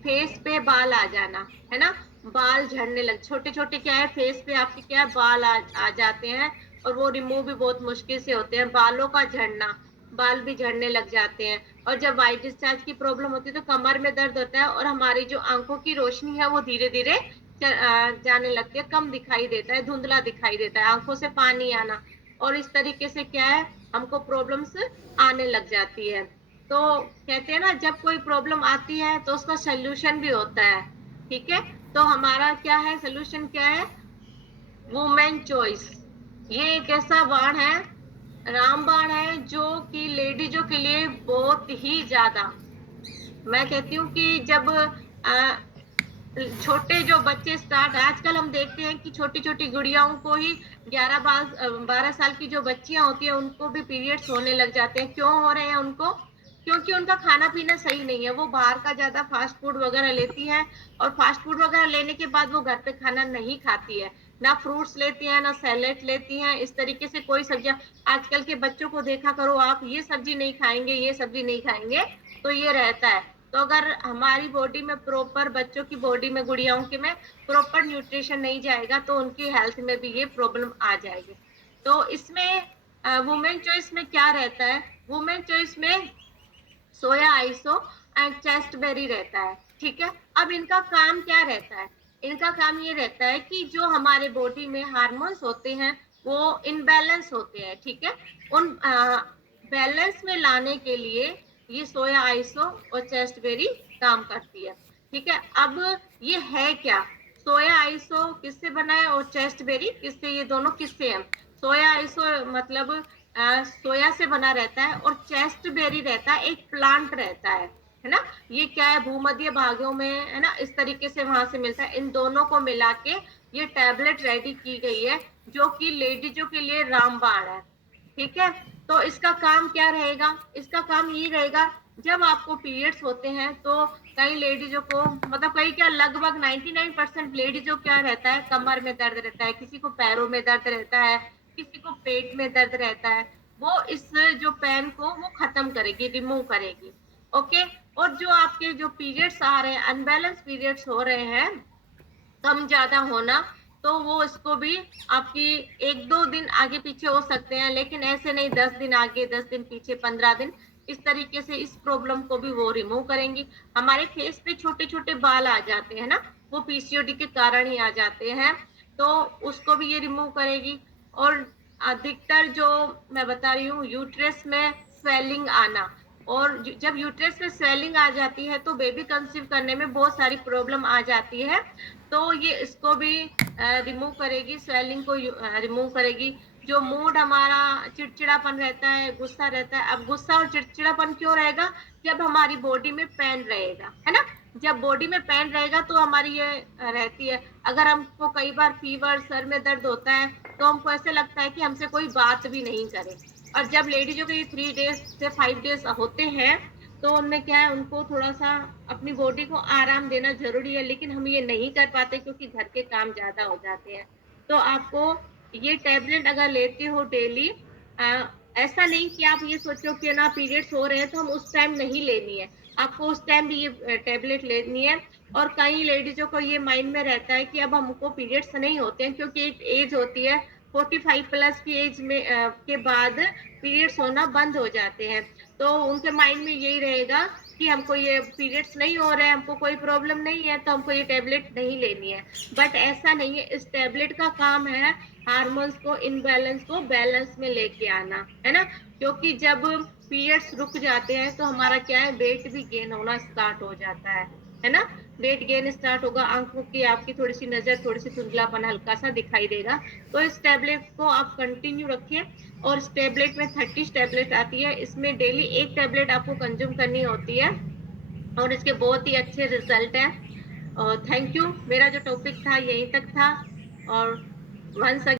Face पे बाल आ जाना, है ना, बाल झड़ने लग, छोटे छोटे क्या है फेस पे आपके क्या है बाल आ जाते हैं, और वो रिमूव भी बहुत मुश्किल से होते हैं। बालों का झड़ना, बाल भी झड़ने लग जाते हैं। और जब वाइट डिस्चार्ज की प्रॉब्लम होती है तो कमर में दर्द होता है, और हमारी जो आंखों की रोशनी है वो धीरे धीरे जाने लगती है, कम दिखाई देता है, धुंधला दिखाई देता है, आंखों से पानी आना, और इस तरीके से क्या है हमको प्रॉब्लम्स आने लग जाती है। तो कहते हैं ना, जब कोई प्रॉब्लम आती है तो उसका सोल्यूशन भी होता है, ठीक है। तो हमारा क्या है सोल्यूशन, क्या है, वुमेन चॉइस। ये एक ऐसा बाण है, रामबाण है, जो कि लेडीजों के लिए बहुत ही ज्यादा, मैं कहती हूँ कि जब छोटे जो बच्चे स्टार्ट, आजकल हम देखते हैं कि छोटी छोटी गुड़ियाओं को ही 11-12 साल की जो बच्चियां होती है उनको भी पीरियड्स होने लग जाते हैं। क्यों हो रहे हैं उनको? क्योंकि उनका खाना पीना सही नहीं है, वो बाहर का ज्यादा फास्ट फूड वगैरह लेती हैं, और फास्ट फूड वगैरह लेने के बाद वो घर पे खाना नहीं खाती है, ना फ्रूट्स लेती हैं, ना सैलेड लेती हैं, इस तरीके से कोई सब्जियां। आजकल के बच्चों को देखा करो आप, ये सब्जी नहीं खाएंगे, ये सब्जी नहीं खाएंगे, तो ये रहता है। तो अगर हमारी बॉडी में प्रॉपर, बच्चों की बॉडी में, गुड़ियाओं के में प्रॉपर न्यूट्रिशन नहीं जाएगा तो उनकी हेल्थ में भी ये प्रॉब्लम आ जाएगी। तो इसमें वुमेन चॉइस में क्या रहता है, वुमेन चॉइस में सोया आइसो एंड चेस्ट बेरी रहता है, ठीक है। अब इनका काम क्या रहता है, इनका काम ये रहता है कि जो हमारे बॉडी में हार्मोन्स होते हैं वो इनबैलेंस होते हैं, ठीक है। उन बैलेंस में लाने के लिए ये सोया आइसो और चेस्ट बेरी काम करती है, ठीक है। अब ये है क्या, सोया आइसो किससे बना है और चेस्ट बेरी किससे, ये दोनों किससे है? सोया आइसो मतलब सोया से बना रहता है, और चेस्ट बेरी रहता है, एक प्लांट रहता है ना। ये क्या है, भूमध्य भागों में, है ना, इस तरीके से वहां से मिलता है। इन दोनों को मिला के ये टैबलेट रेडी की गई है, जो कि लेडीजों के लिए रामबाण है, ठीक है। तो इसका काम क्या रहेगा, इसका काम ये रहेगा, जब आपको पीरियड्स होते हैं तो कई लेडीजों को, मतलब कई क्या, लगभग 99% लेडीजों क्या रहता है, कमर में दर्द रहता है, किसी को पैरों में दर्द रहता है, किसी को पेट में दर्द रहता है। वो इस जो पेन को वो खत्म करेगी, रिमूव करेगी, ओके। और जो आपके जो पीरियड्स आ रहे हैं, अनबैलेंस पीरियड्स हो रहे हैं, कम ज्यादा होना, तो वो इसको भी आपकी 1-2 दिन आगे पीछे हो सकते हैं, लेकिन ऐसे नहीं 10 दिन आगे 10 दिन पीछे, 15 दिन, इस तरीके से इस प्रॉब्लम को भी वो रिमूव करेंगी। हमारे फेस पे छोटे छोटे बाल आ जाते हैं ना, वो पीसीओडी के कारण ही आ जाते हैं, तो उसको भी ये रिमूव करेगी। और अधिकतर जो मैं बता रही हूँ, यूट्रस में स्वेलिंग आना, और जब यूट्रस में स्वेलिंग आ जाती है तो बेबी कंसीव करने में बहुत सारी प्रॉब्लम आ जाती है, तो ये इसको भी रिमूव करेगी, स्वेलिंग को रिमूव करेगी। जो मूड हमारा चिड़चिड़ापन रहता है, गुस्सा रहता है, अब गुस्सा और चिड़चिड़ापन क्यों रहेगा, जब हमारी बॉडी में पेन रहेगा, है ना। जब बॉडी में पेन रहेगा तो हमारी ये रहती है। अगर हमको कई बार फीवर, सर में दर्द होता है, तो हमको ऐसे लगता है कि हमसे कोई बात भी नहीं करे। और जब लेडीजों के 3 डेज से 5 डेज होते हैं, तो उनमें क्या है, उनको थोड़ा सा अपनी बॉडी को आराम देना जरूरी है, लेकिन हम ये नहीं कर पाते क्योंकि घर के काम ज्यादा हो जाते हैं। तो आपको ये टैबलेट अगर लेते हो डेली, ऐसा नहीं कि आप ये सोचो कि ना पीरियड्स हो रहे हैं तो हम उस टाइम नहीं लेनी है, आपको उस टाइम भी ये टैबलेट लेनी है। और कई लेडीजों को ये माइंड में रहता है कि अब हमको पीरियड्स नहीं होते हैं, क्योंकि एक एज होती है 45+ की एज में के बाद पीरियड्स होना बंद हो जाते हैं। तो उनके माइंड में यही रहेगा कि हमको ये पीरियड्स नहीं हो रहे हैं, हमको कोई प्रॉब्लम नहीं है, तो हमको ये टेबलेट नहीं लेनी है। बट ऐसा नहीं है, इस टेबलेट का काम है हार्मोन्स को, इनबैलेंस को बैलेंस में लेके आना, है ना। क्योंकि जब पीरियड्स रुक जाते हैं तो हमारा क्या है, वेट भी गेन होना स्टार्ट हो जाता है ना। वेट गेन स्टार्ट होगा, आंखों की आपकी थोड़ी सी नजर, थोड़ी सी धुंधलापन हल्का सा दिखाई देगा। तो इस टेबलेट को आप कंटिन्यू रखिए। और इस टेबलेट में 30 टेबलेट आती है, इसमें डेली एक टेबलेट आपको कंज्यूम करनी होती है, और इसके बहुत ही अच्छे रिजल्ट है। और थैंक यू, मेरा जो टॉपिक था यहीं तक था। और वंस